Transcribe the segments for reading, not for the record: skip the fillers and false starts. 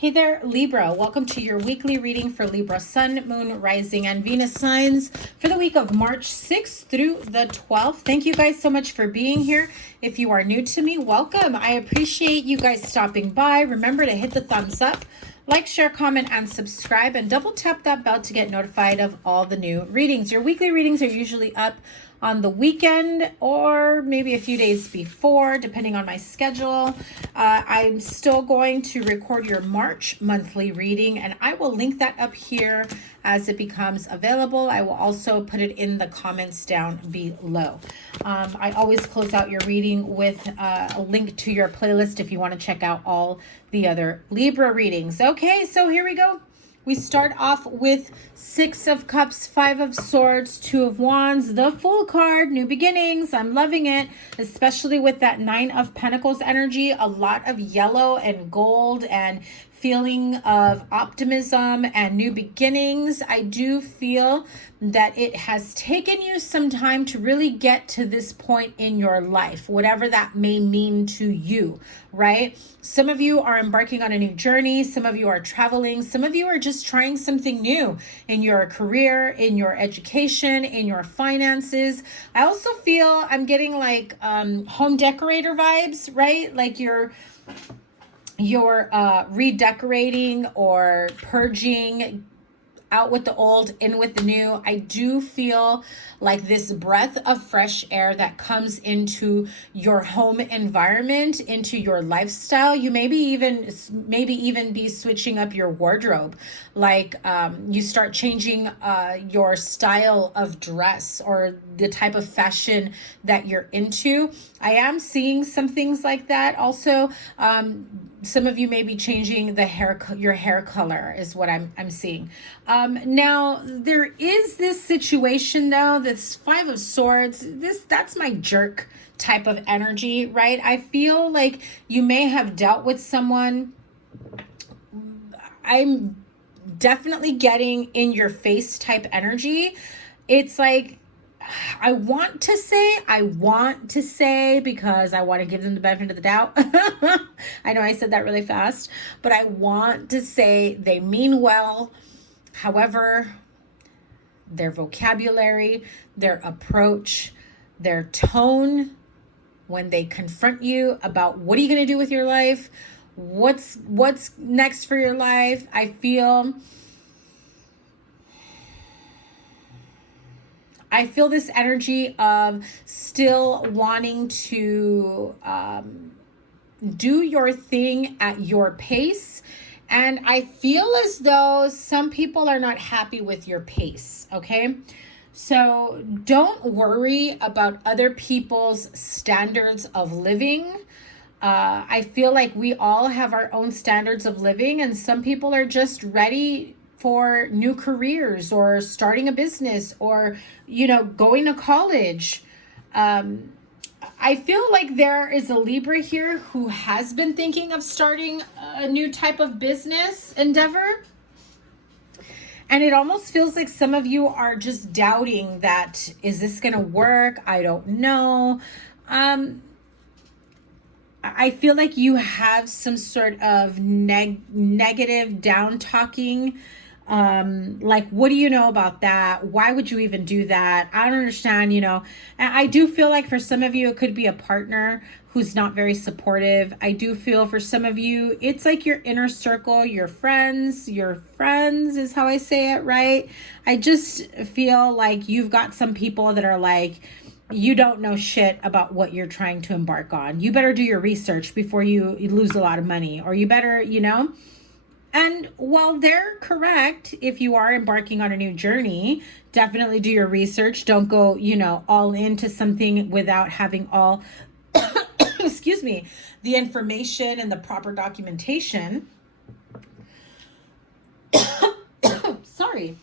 Hey there, Libra. Welcome to your weekly reading for Libra Sun, Moon, Rising, and Venus signs for the week of March 6th through the 12th. Thank you guys so much for being here. If you are new to me, welcome. I appreciate you guys stopping by. Remember to hit the thumbs up, like, share, comment, and subscribe, and double tap that bell to get notified of all the new readings. Your weekly readings are usually up on the weekend or maybe a few days before, depending on my schedule. I'm still going to record your March monthly reading, and I will link that up here as it becomes available. I will also put it in the comments down below. I always close out your reading with a link to your playlist if you want to check out all the other Libra readings. Okay, so here we go. We start off with Six of Cups, Five of Swords, Two of Wands, the Fool card, new beginnings. I'm loving it, especially with that Nine of Pentacles energy. A lot of yellow and gold and feeling of optimism and new beginnings. I do feel that it has taken you some time to really get to this point in your life, whatever that may mean to you, right? Some of you are embarking on a new journey. Some of you are traveling. Some of you are just trying something new in your career, in your education, in your finances. I also feel I'm getting like home decorator vibes, right? Like you're redecorating or purging, out with the old, in with the new. I do feel like this breath of fresh air that comes into your home environment, into your lifestyle. You maybe even be switching up your wardrobe. Like you start changing your style of dress or the type of fashion that you're into. I am seeing some things like that. Also, some of you may be changing your hair color is what I'm seeing. Now there is this situation though, this Five of Swords, that's my jerk type of energy, right? I feel like you may have dealt with someone. I'm definitely getting in your face type energy. It's like, I want to say because I want to give them the benefit of the doubt. I know I said that really fast, but I want to say they mean well. However, their vocabulary, their approach, their tone when they confront you about what are you going to do with your life, what's next for your life, I feel this energy of still wanting to do your thing at your pace. And I feel as though some people are not happy with your pace, okay? So don't worry about other people's standards of living. I feel like we all have our own standards of living, and some people are just ready for new careers or starting a business or, going to college. I feel like there is a Libra here who has been thinking of starting a new type of business endeavor. And it almost feels like some of you are just doubting that, is this going to work? I don't know. I feel like you have some sort of negative down talking. Like, what do you know about that? Why would you even do that? I don't understand, And I do feel like for some of you, it could be a partner who's not very supportive. I do feel for some of you, it's like your inner circle, your friends is how I say it, right? I just feel like you've got some people that are like, you don't know shit about what you're trying to embark on. You better do your research before you lose a lot of money, or you better, And while they're correct, if you are embarking on a new journey, definitely do your research. Don't go, all into something without having all, excuse me, the information and the proper documentation. Sorry.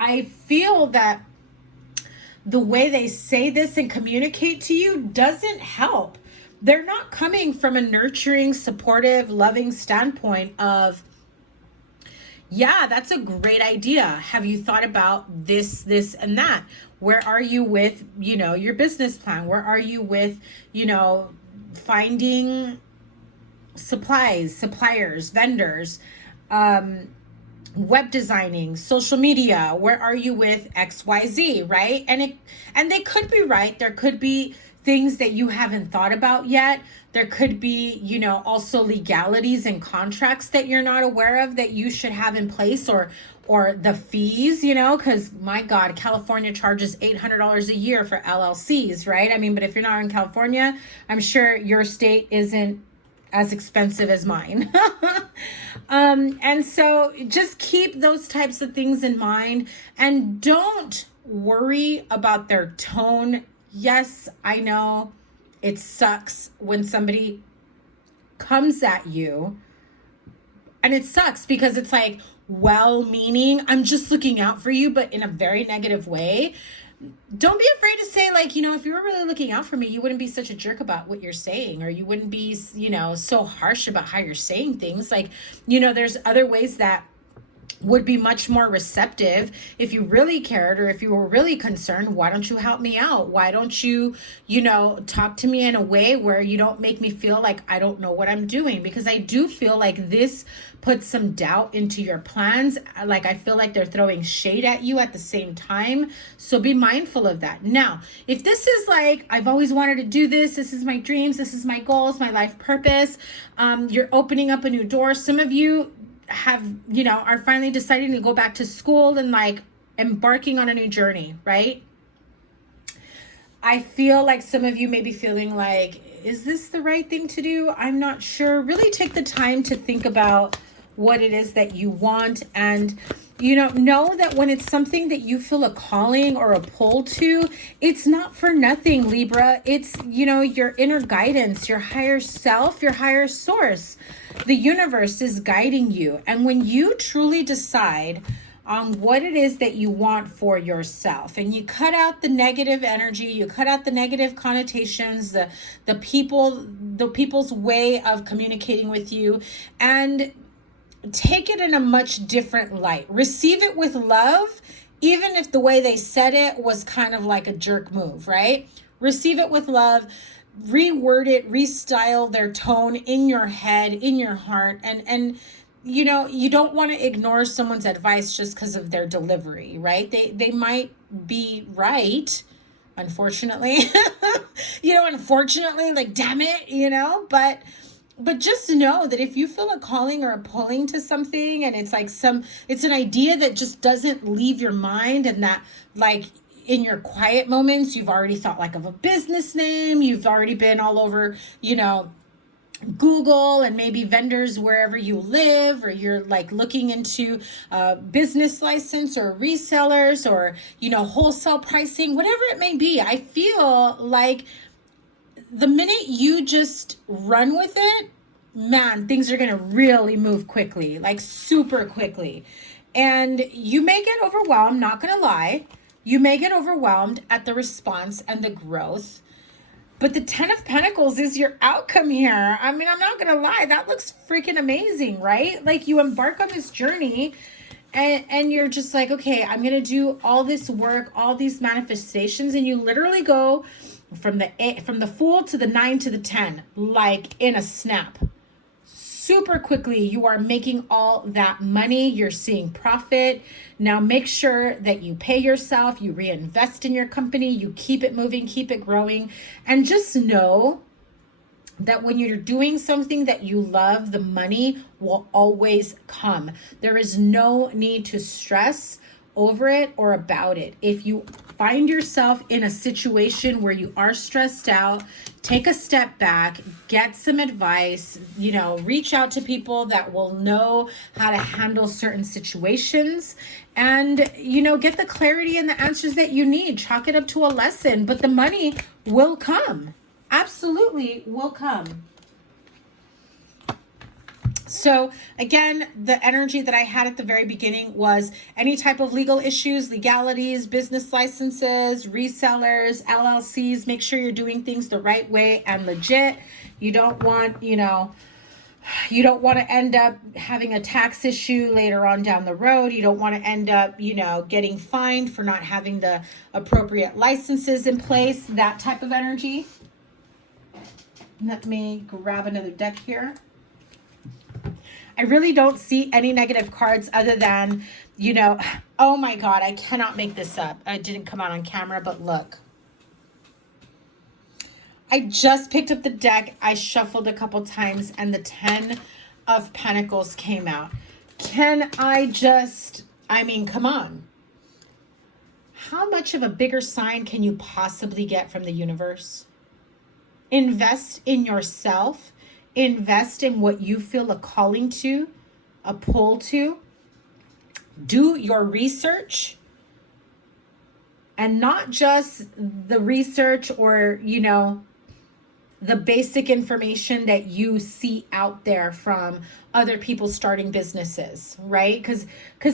I feel that the way they say this and communicate to you doesn't help. They're not coming from a nurturing, supportive, loving standpoint of, yeah, that's a great idea. Have you thought about this, and that? Where are you with, your business plan? Where are you with, finding suppliers, vendors, web designing, social media. Where are you with XYZ, right? And they could be right. There could be things that you haven't thought about yet. There could be, you know, also legalities and contracts that you're not aware of that you should have in place, or the fees, you know, because my God, California charges $800 a year for LLCs, right? I mean, but if you're not in California, I'm sure your state isn't as expensive as mine. And so just keep those types of things in mind, and don't worry about their tone. Yes, I know it sucks when somebody comes at you, and it sucks because it's like, well-meaning, I'm just looking out for you, but in a very negative way. Don't be afraid to say, like, you know, if you were really looking out for me, you wouldn't be such a jerk about what you're saying, or you wouldn't be, you know, so harsh about how you're saying things. Like, you know, there's other ways that would be much more receptive. If you really cared, or if you were really concerned, why don't you help me out? Why don't you, you know, talk to me in a way where you don't make me feel like I don't know what I'm doing? Because I do feel like this puts some doubt into your plans. Like, I feel like they're throwing shade at you at the same time. So be mindful of that. Now, if this is like, I've always wanted to do this, this is my dreams, this is my goals, my life purpose, you're opening up a new door. Some of you have, you know, are finally deciding to go back to school and like embarking on a new journey, right? I feel like some of you may be feeling like, is this the right thing to do? I'm not sure. Really take the time to think about what it is that you want, and you know that when it's something that you feel a calling or a pull to, it's not for nothing, Libra. It's, you know, your inner guidance, your higher self, your higher source. The universe is guiding you. And when you truly decide on what it is that you want for yourself, and you cut out the negative energy, you cut out the negative connotations, the people's way of communicating with you, and take it in a much different light. Receive it with love, even if the way they said it was kind of like a jerk move, right? Receive it with love, reword it, restyle their tone in your head, in your heart, and you know, you don't want to ignore someone's advice just because of their delivery, right? They might be right, unfortunately. You know, unfortunately, like, damn it, you know, but just know that if you feel a calling or a pulling to something, and it's like it's an idea that just doesn't leave your mind, and that, like, in your quiet moments, you've already thought like of a business name, you've already been all over, you know, Google and maybe vendors wherever you live, or you're like looking into business license or resellers, or, you know, wholesale pricing, whatever it may be. I feel like the minute you just run with it, man, things are going to really move quickly, like super quickly. And you may get overwhelmed, not going to lie. You may get overwhelmed at the response and the growth. But the 10 of Pentacles is your outcome here. I mean, I'm not going to lie. That looks freaking amazing, right? Like, you embark on this journey, and you're just like, okay, I'm going to do all this work, all these manifestations. And you literally go from the Fool to the 9 to the 10, like in a snap. Super quickly, you are making all that money. You're seeing profit. Now make sure that you pay yourself, you reinvest in your company, you keep it moving, keep it growing. And just know that when you're doing something that you love, the money will always come. There is no need to stress over it or about it. If you find yourself in a situation where you are stressed out, take a step back, get some advice, you know, reach out to people that will know how to handle certain situations, and, you know, get the clarity and the answers that you need. Chalk it up to a lesson, but the money will come. Absolutely will come. So again, the energy that I had at the very beginning was any type of legal issues, legalities, business licenses, resellers, LLCs. Make sure you're doing things the right way and legit. You don't want, you know, you don't want to end up having a tax issue later on down the road. You don't want to end up, you know, getting fined for not having the appropriate licenses in place, that type of energy. Let me grab another deck here. I really don't see any negative cards other than, you know, oh my God, I cannot make this up. I didn't come out on camera, but look. I just picked up the deck. I shuffled a couple times and the 10 of Pentacles came out. Can I just, I mean, come on. How much of a bigger sign can you possibly get from the universe? Invest in yourself. Invest in what you feel a calling to, a pull to. Do your research. And not just the research or, you know, the basic information that you see out there from other people starting businesses, right? Because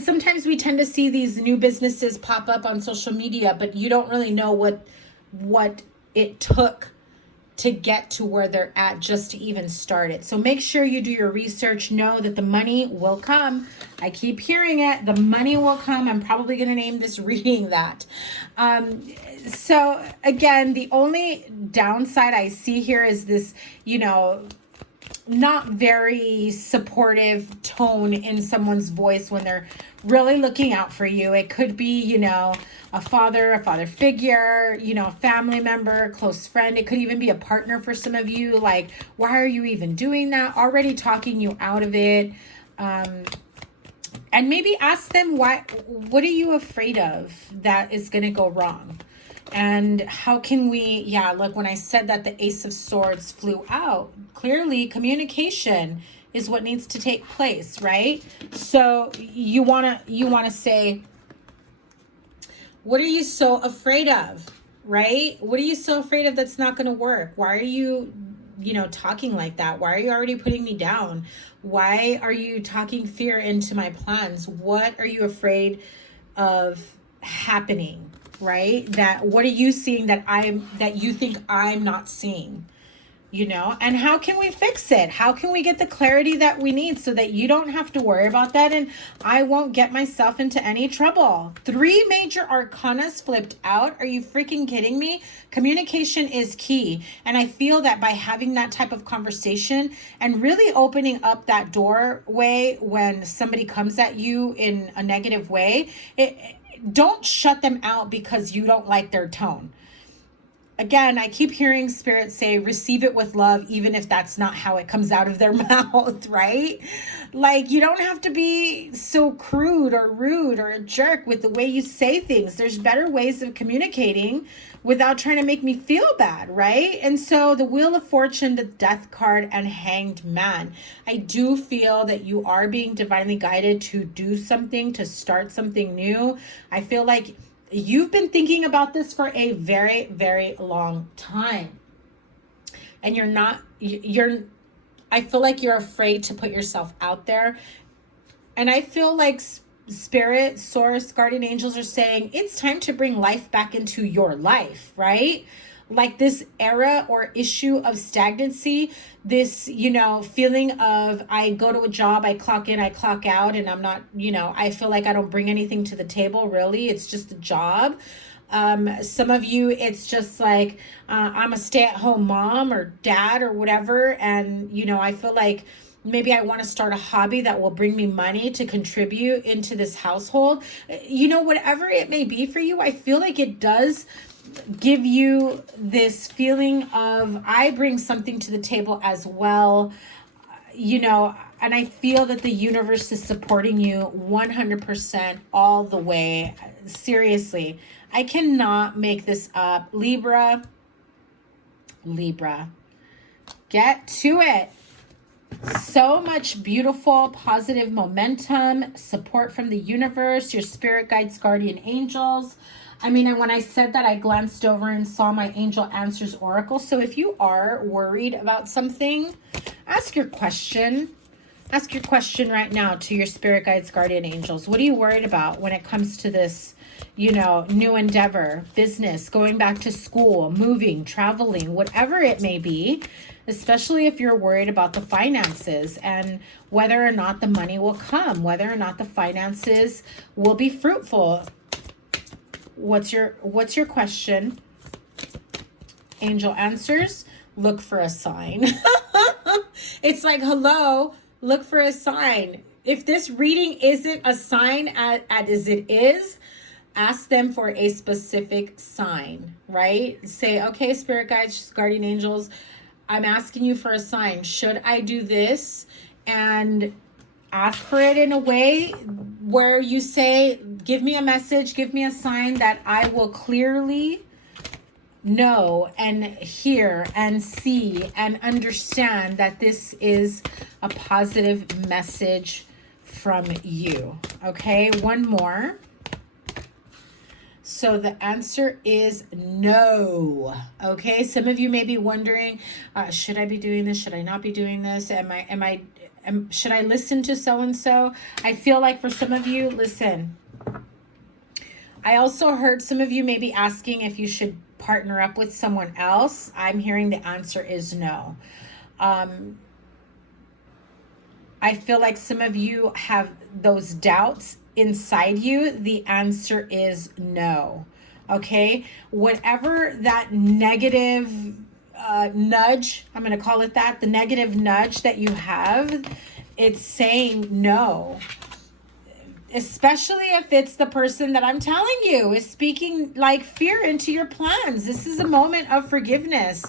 sometimes we tend to see these new businesses pop up on social media, but you don't really know what it took to get to where they're at just to even start it. So make sure you do your research. Know that the money will come. I keep hearing it. The money will come. I'm probably going to name this reading that. So again, the only downside I see here is this, you know, not very supportive tone in someone's voice when they're really looking out for you. It could be, you know, a father figure, you know, a family member, close friend. It could even be a partner for some of you. Like, why are you even doing that? Already talking you out of it. And maybe ask them, what are you afraid of that is going to go wrong? And how can we, yeah, look, when I said that the Ace of Swords flew out, clearly communication is what needs to take place, right? So you want to say, what are you so afraid of, right? What are you so afraid of that's not going to work? Why are you, you know, talking like that? Why are you already putting me down? Why are you talking fear into my plans? What are you afraid of happening, right? That what are you seeing that you think I'm not seeing? You know, and how can we fix it? How can we get the clarity that we need so that you don't have to worry about that and I won't get myself into any trouble? 3 major arcanas flipped out. Are you freaking kidding me? Communication is key. And I feel that by having that type of conversation and really opening up that doorway when somebody comes at you in a negative way, don't shut them out because you don't like their tone. Again, I keep hearing Spirit say, receive it with love, even if that's not how it comes out of their mouth, right? Like, you don't have to be so crude or rude or a jerk with the way you say things. There's better ways of communicating without trying to make me feel bad, right? And so the Wheel of Fortune, the Death card, and Hanged Man. I do feel that you are being divinely guided to do something, to start something new. I feel like you've been thinking about this for a very, very long time. And I feel like you're afraid to put yourself out there. And I feel like Spirit, Source, Guardian Angels are saying it's time to bring life back into your life, right? Like this era or issue of stagnancy, this, you know, feeling of I go to a job, I clock in, I clock out, and I'm not, you know, I feel like I don't bring anything to the table, really. It's just a job. Some of you, it's just like I'm a stay-at-home mom or dad or whatever. And, you know, I feel like maybe I want to start a hobby that will bring me money to contribute into this household. You know, whatever it may be for you, I feel like it does give you this feeling of I bring something to the table as well, you know, and I feel that the universe is supporting you 100% all the way. Seriously, I cannot make this up. Libra, get to it. So much beautiful, positive momentum, support from the universe, your spirit guides, guardian angels. I mean, and when I said that, I glanced over and saw my Angel Answers Oracle. So if you are worried about something, ask your question. Ask your question right now to your spirit guides, guardian angels. What are you worried about when it comes to this, you know, new endeavor, business, going back to school, moving, traveling, whatever it may be, especially if you're worried about the finances and whether or not the money will come, whether or not the finances will be fruitful. What's your question? Angel Answers. look for a sign. It's like, hello, look for a sign. If this reading isn't a sign as it is, ask them for a specific sign, right? Say, okay, spirit guides, guardian angels, I'm asking you for a sign. Should I do this? And ask for it in a way where you say, give me a message, give me a sign that I will clearly know and hear and see and understand that this is a positive message from you. Okay, one more. So the answer is no. Okay, some of you may be wondering, should I be doing this? Should I not be doing this? Should I listen to so-and-so? I feel like for some of you, listen. I also heard some of you may be asking if you should partner up with someone else. I'm hearing the answer is no. I feel like some of you have those doubts inside you. The answer is no. Okay? Whatever that negative nudge, I'm going to call it that, the negative nudge that you have, it's saying no. Especially if it's the person that I'm telling you is speaking like fear into your plans. This is a moment of forgiveness.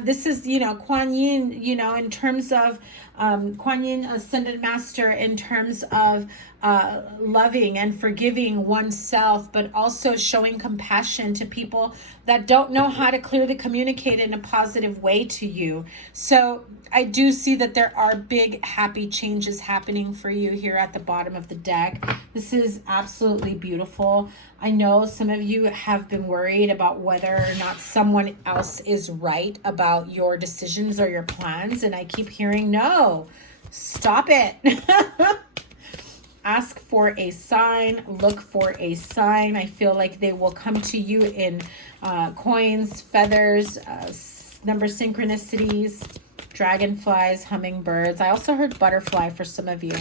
This is, Kuan Yin, in terms of Kuan Yin Ascended Master, in terms of loving and forgiving oneself, but also showing compassion to people that don't know how to clearly communicate in a positive way to you. So I do see that there are big, happy changes happening for you here at the bottom of the deck. This is absolutely beautiful. I know some of you have been worried about whether or not someone else is right about your decisions or your plans, and I keep hearing, no, stop it. Ask for a sign, look for a sign. I feel like they will come to you in coins, feathers, number synchronicities, dragonflies, hummingbirds. I also heard butterfly for some of you.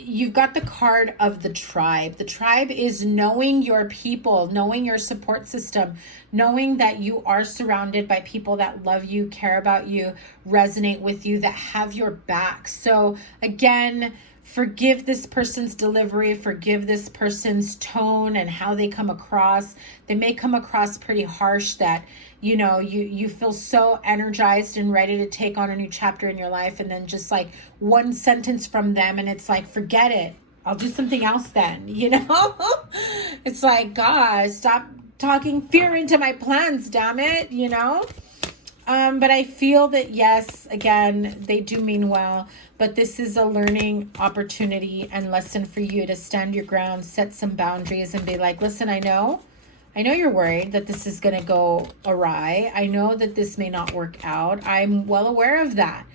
You've got the card of the tribe. The tribe is knowing your people, knowing your support system, knowing that you are surrounded by people that love you, care about you, resonate with you, that have your back. So again, forgive this person's delivery, forgive this person's tone and how they come across. They may come across pretty harsh, that you feel so energized and ready to take on a new chapter in your life, and then just like one sentence from them and it's like, forget it, I'll do something else then. It's like, God, stop talking fear into my plans, damn it. But I feel that, yes, again, they do mean well, but this is a learning opportunity and lesson for you to stand your ground, set some boundaries, and be like, listen, I know you're worried that this is going to go awry. I know that this may not work out. I'm well aware of that,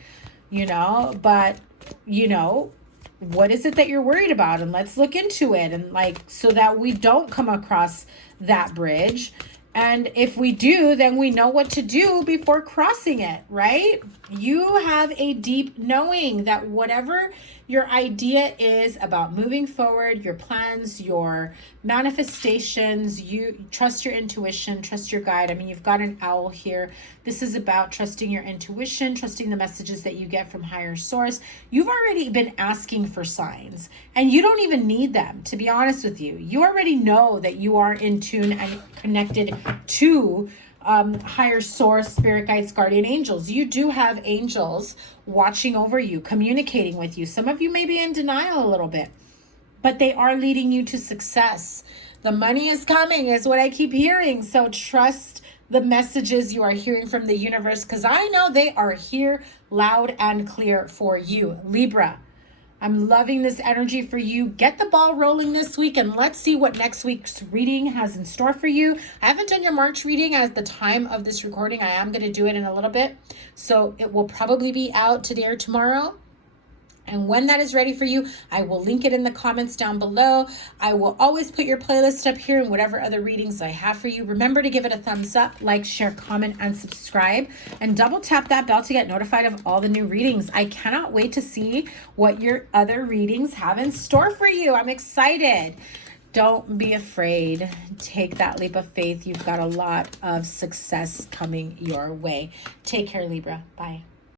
but, what is it that you're worried about? And let's look into it. And so that we don't come across that bridge. And if we do, then we know what to do before crossing it, right? You have a deep knowing that whatever your idea is about moving forward, your plans, your manifestations, you trust your intuition, trust your guide. I mean, you've got an owl here. This is about trusting your intuition, trusting the messages that you get from higher source. You've already been asking for signs, and you don't even need them, to be honest with you. You already know that you are in tune and connected to higher source, spirit guides, guardian angels. You do have angels watching over you, communicating with you. Some of you may be in denial a little bit, but they are leading you to success. The money is coming is what I keep hearing. So trust the messages you are hearing from the universe, because I know they are here loud and clear for you. Libra, I'm loving this energy for you. Get the ball rolling this week, and let's see what next week's reading has in store for you. I haven't done your March reading at the time of this recording. I am going to do it in a little bit, so it will probably be out today or tomorrow. And when that is ready for you, I will link it in the comments down below. I will always put your playlist up here and whatever other readings I have for you. Remember to give it a thumbs up, like, share, comment, and subscribe. And double tap that bell to get notified of all the new readings. I cannot wait to see what your other readings have in store for you. I'm excited. Don't be afraid. Take that leap of faith. You've got a lot of success coming your way. Take care, Libra. Bye.